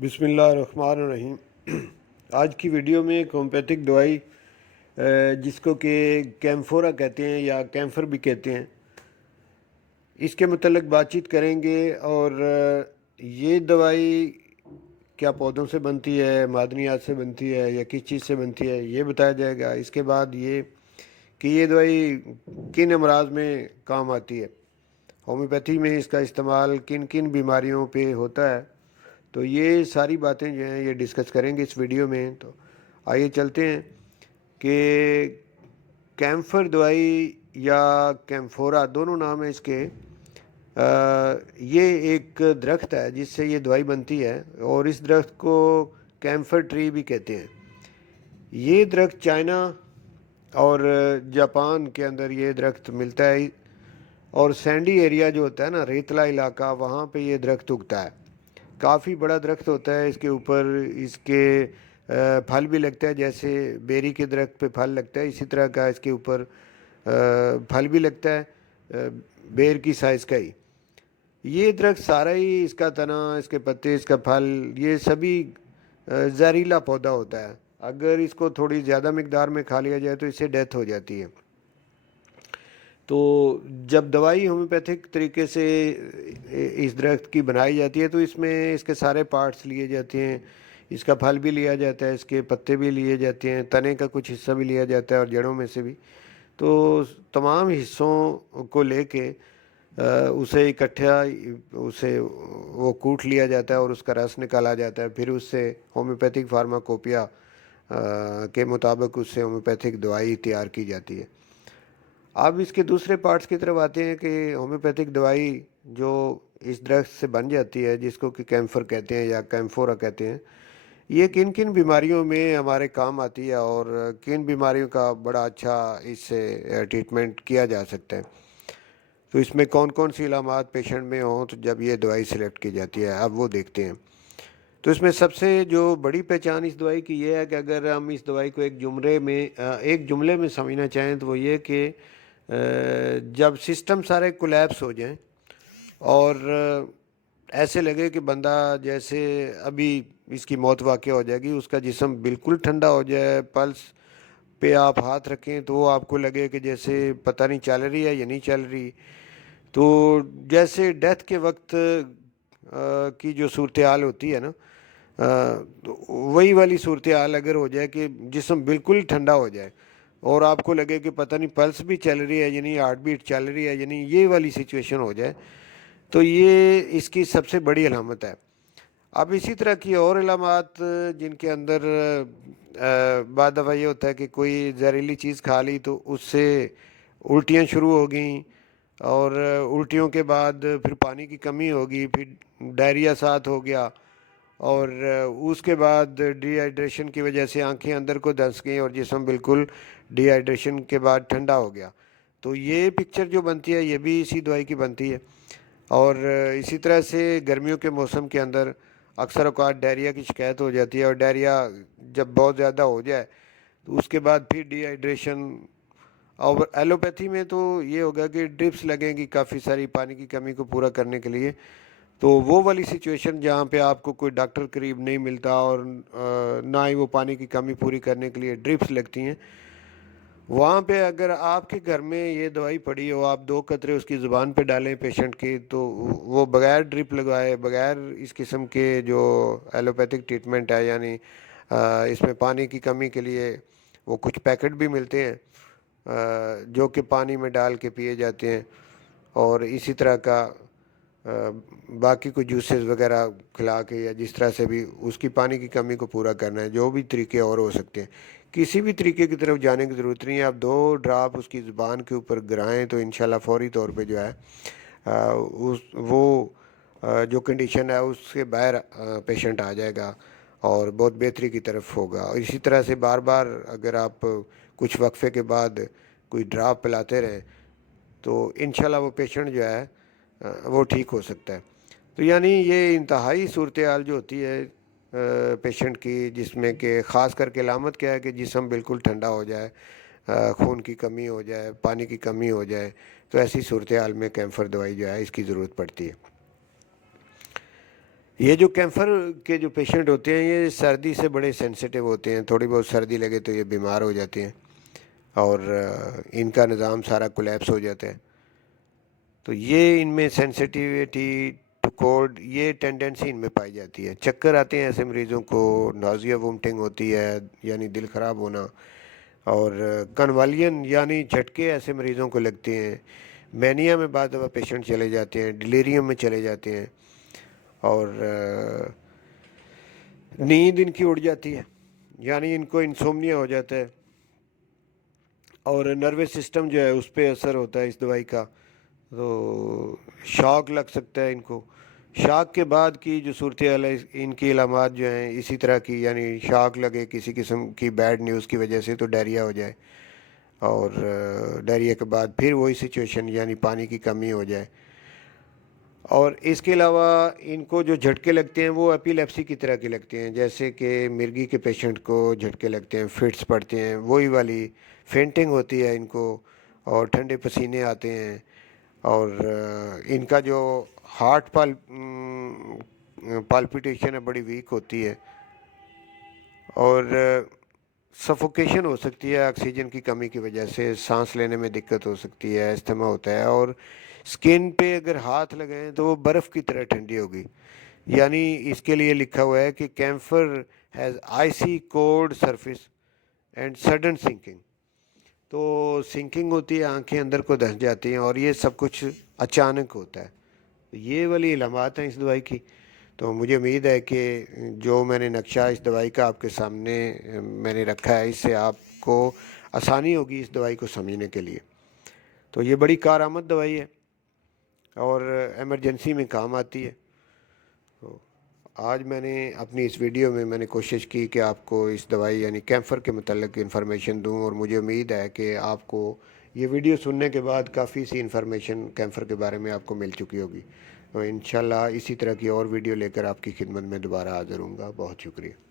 بسم اللہ الرحمن الرحیم۔ آج کی ویڈیو میں ایک ہومیوپیتھک دوائی جس کو کہ کیمفورا کہتے ہیں یا کیمفر بھی کہتے ہیں، اس کے متعلق بات چیت کریں گے۔ اور یہ دوائی کیا پودوں سے بنتی ہے، معدنیات سے بنتی ہے یا کس چیز سے بنتی ہے، یہ بتایا جائے گا۔ اس کے بعد یہ کہ یہ دوائی کن امراض میں کام آتی ہے، ہومیوپیتھی میں اس کا استعمال کن کن بیماریوں پہ ہوتا ہے، تو یہ ساری باتیں جو ہیں یہ ڈسکس کریں گے اس ویڈیو میں۔ تو آئیے چلتے ہیں کہ کیمفر دوائی یا کیمفورا دونوں نام ہیں اس کے۔ یہ ایک درخت ہے جس سے یہ دوائی بنتی ہے، اور اس درخت کو کیمفر ٹری بھی کہتے ہیں۔ یہ درخت چائنا اور جاپان کے اندر یہ درخت ملتا ہے، اور سینڈی ایریا جو ہوتا ہے نا، ریتلا علاقہ، وہاں پہ یہ درخت اگتا ہے۔ کافی بڑا درخت ہوتا ہے، اس کے اوپر اس کے پھل بھی لگتا ہے، جیسے بیری کے درخت پہ پھل لگتا ہے اسی طرح کا اس کے اوپر پھل بھی لگتا ہے، بیر کی سائز کا ہی۔ یہ درخت سارا ہی، اس کا تنا، اس کے پتے، اس کا پھل، یہ سبھی زہریلا پودا ہوتا ہے۔ اگر اس کو تھوڑی زیادہ مقدار میں کھا لیا جائے تو اس سے ڈیتھ ہو جاتی ہے۔ تو جب دوائی ہومیوپیتھک طریقے سے اس درخت کی بنائی جاتی ہے تو اس میں اس کے سارے پارٹس لیے جاتے ہیں، اس کا پھل بھی لیا جاتا ہے، اس کے پتے بھی لیے جاتے ہیں، تنے کا کچھ حصہ بھی لیا جاتا ہے اور جڑوں میں سے بھی۔ تو تمام حصوں کو لے کے اسے اکٹھا اسے وہ کوٹ لیا جاتا ہے اور اس کا رس نکالا جاتا ہے، پھر اس سے ہومیوپیتھک فارماکوپیا کے مطابق اس سے ہومیوپیتھک دوائی تیار کی جاتی ہے۔ اب اس کے دوسرے پارٹس کی طرف آتے ہیں کہ ہومیوپیتھک دوائی جو اس درخت سے بن جاتی ہے، جس کو کہ کیمفر کہتے ہیں یا کیمفورا کہتے ہیں، یہ کن کن بیماریوں میں ہمارے کام آتی ہے اور کن بیماریوں کا بڑا اچھا اس سے ٹریٹمنٹ کیا جا سکتا ہے۔ تو اس میں کون کون سی علامات پیشنٹ میں ہوں تو جب یہ دوائی سلیکٹ کی جاتی ہے، اب وہ دیکھتے ہیں۔ تو اس میں سب سے جو بڑی پہچان اس دوائی کی یہ ہے کہ اگر ہم اس دوائی کو ایک جملے میں سمجھنا چاہیں تو وہ یہ کہ جب سسٹم سارے کولیپس ہو جائیں اور ایسے لگے کہ بندہ جیسے ابھی اس کی موت واقع ہو جائے گی، اس کا جسم بالکل ٹھنڈا ہو جائے، پلس پہ آپ ہاتھ رکھیں تو وہ آپ کو لگے کہ جیسے پتہ نہیں چل رہی ہے یا نہیں چل رہی، تو جیسے ڈیتھ کے وقت کی جو صورتحال ہوتی ہے نا، تو وہی والی صورتحال اگر ہو جائے کہ جسم بالکل ٹھنڈا ہو جائے اور آپ کو لگے کہ پتہ نہیں پلس بھی چل رہی ہے یعنی ہارٹ بیٹ چل رہی ہے، یعنی یہ والی سچویشن ہو جائے، تو یہ اس کی سب سے بڑی علامت ہے۔ اب اسی طرح کی اور علامات جن کے اندر بعد دفعہ یہ ہوتا ہے کہ کوئی زہریلی چیز کھا لی تو اس سے الٹیاں شروع ہو گئیں، اور الٹیوں کے بعد پھر پانی کی کمی ہوگی، پھر ڈائریا ساتھ ہو گیا، اور اس کے بعد ڈی ہائیڈریشن کی وجہ سے آنکھیں اندر کو دھنس گئیں اور جسم بالکل ڈی ہائیڈریشن کے بعد ٹھنڈا ہو گیا۔ تو یہ پکچر جو بنتی ہے یہ بھی اسی دوائی کی بنتی ہے۔ اور اسی طرح سے گرمیوں کے موسم کے اندر اکثر اوقات ڈائریا کی شکایت ہو جاتی ہے، اور ڈائریا جب بہت زیادہ ہو جائے تو اس کے بعد پھر ڈی ہائیڈریشن۔ اور ایلوپیتھی میں تو یہ ہوگا کہ ڈرپس لگیں گی کافی ساری پانی کی کمی کو پورا کرنے کے لیے، تو وہ والی سچویشن جہاں پہ آپ کو کوئی ڈاکٹر قریب نہیں ملتا اور نہ ہی وہ پانی کی کمی پوری کرنے کے لیے ڈرپس لگتی ہیں، وہاں پہ اگر آپ کے گھر میں یہ دوائی پڑی ہو، آپ 2 قطرے اس کی زبان پہ ڈالیں پیشنٹ کی، تو وہ بغیر ڈرپ لگائے، بغیر اس قسم کے جو ایلوپیتھک ٹریٹمنٹ ہے، یعنی اس میں پانی کی کمی کے لیے وہ کچھ پیکٹ بھی ملتے ہیں جو کہ پانی میں ڈال کے پیے جاتے ہیں، اور اسی طرح کا باقی کوئی جوسز وغیرہ کھلا کے یا جس طرح سے بھی اس کی پانی کی کمی کو پورا کرنا ہے، جو بھی طریقے اور ہو سکتے ہیں۔ کسی بھی طریقے کی طرف جانے کی ضرورت نہیں ہے، آپ 2 ڈراپ اس کی زبان کے اوپر گرائیں تو انشاءاللہ فوری طور پہ جو ہے وہ جو کنڈیشن ہے اس کے باہر پیشنٹ آ جائے گا اور بہت بہتری کی طرف ہوگا۔ اور اسی طرح سے بار بار اگر آپ کچھ وقفے کے بعد کوئی ڈراپ پلاتے رہیں تو انشاءاللہ وہ پیشنٹ جو ہے وہ ٹھیک ہو سکتا ہے۔ تو یعنی یہ انتہائی صورتحال جو ہوتی ہے پیشنٹ کی، جس میں کہ خاص کر کے علامت کیا ہے کہ جسم بالکل ٹھنڈا ہو جائے، خون کی کمی ہو جائے، پانی کی کمی ہو جائے، تو ایسی صورتحال میں کیمفر دوائی جو ہے اس کی ضرورت پڑتی ہے۔ یہ جو کیمفر کے جو پیشنٹ ہوتے ہیں یہ سردی سے بڑے سینسیٹیو ہوتے ہیں، تھوڑی بہت سردی لگے تو یہ بیمار ہو جاتے ہیں اور ان کا نظام سارا کولیپس ہو جاتا ہے. تو یہ ان میں سینسیٹیوٹی ٹو کولڈ یہ ٹینڈنسی ان میں پائی جاتی ہے. چکر آتے ہیں ایسے مریضوں کو، نازیا وومٹنگ ہوتی ہے یعنی دل خراب ہونا، اور کنوالین یعنی جھٹکے ایسے مریضوں کو لگتے ہیں. مینیا میں بعض دفعہ پیشنٹ چلے جاتے ہیں، ڈلیریم میں چلے جاتے ہیں، اور نیند ان کی اڑ جاتی ہے یعنی ان کو انسومنیا ہو جاتا ہے، اور نروس سسٹم جو ہے اس پہ اثر ہوتا ہے اس دوائی کا. تو شاک لگ سکتا ہے ان کو. شاک کے بعد کی جو صورتحال ہے ان کی علامات جو ہیں اسی طرح کی، یعنی شاک لگے کسی قسم کی بیڈ نیوز کی وجہ سے تو ڈائریا ہو جائے، اور ڈائریا کے بعد پھر وہی سچویشن یعنی پانی کی کمی ہو جائے. اور اس کے علاوہ ان کو جو جھٹکے لگتے ہیں وہ ایپیلیپسی کی طرح کے لگتے ہیں، جیسے کہ مرگی کے پیشنٹ کو جھٹکے لگتے ہیں، فٹس پڑتے ہیں، وہی والی فینٹنگ ہوتی ہے ان کو، اور ٹھنڈے پسینے آتے ہیں، اور ان کا جو ہارٹ پالپیٹیشن ہے بڑی ویک ہوتی ہے، اور سفوکیشن ہو سکتی ہے آکسیجن کی کمی کی وجہ سے، سانس لینے میں دقت ہو سکتی ہے، استھما ہوتا ہے. اور سکن پہ اگر ہاتھ لگائیں تو وہ برف کی طرح ٹھنڈی ہوگی. یعنی اس کے لیے لکھا ہوا ہے کہ camphor has icy cold surface and sudden sinking. تو سنکنگ ہوتی ہے، آنکھیں اندر کو دھس جاتی ہیں، اور یہ سب کچھ اچانک ہوتا ہے. یہ والی علامات ہیں اس دوائی کی. تو مجھے امید ہے کہ جو میں نے نقشہ اس دوائی کا آپ کے سامنے میں نے رکھا ہے، اس سے آپ کو آسانی ہوگی اس دوائی کو سمجھنے کے لیے. تو یہ بڑی کارآمد دوائی ہے اور ایمرجنسی میں کام آتی ہے. تو آج میں نے اپنی اس ویڈیو میں نے کوشش کی کہ آپ کو اس دوائی یعنی کیمفر کے متعلق انفارمیشن دوں، اور مجھے امید ہے کہ آپ کو یہ ویڈیو سننے کے بعد کافی سی انفارمیشن کیمفر کے بارے میں آپ کو مل چکی ہوگی. تو انشاءاللہ اسی طرح کی اور ویڈیو لے کر آپ کی خدمت میں دوبارہ حاضر ہوں گا. بہت شکریہ.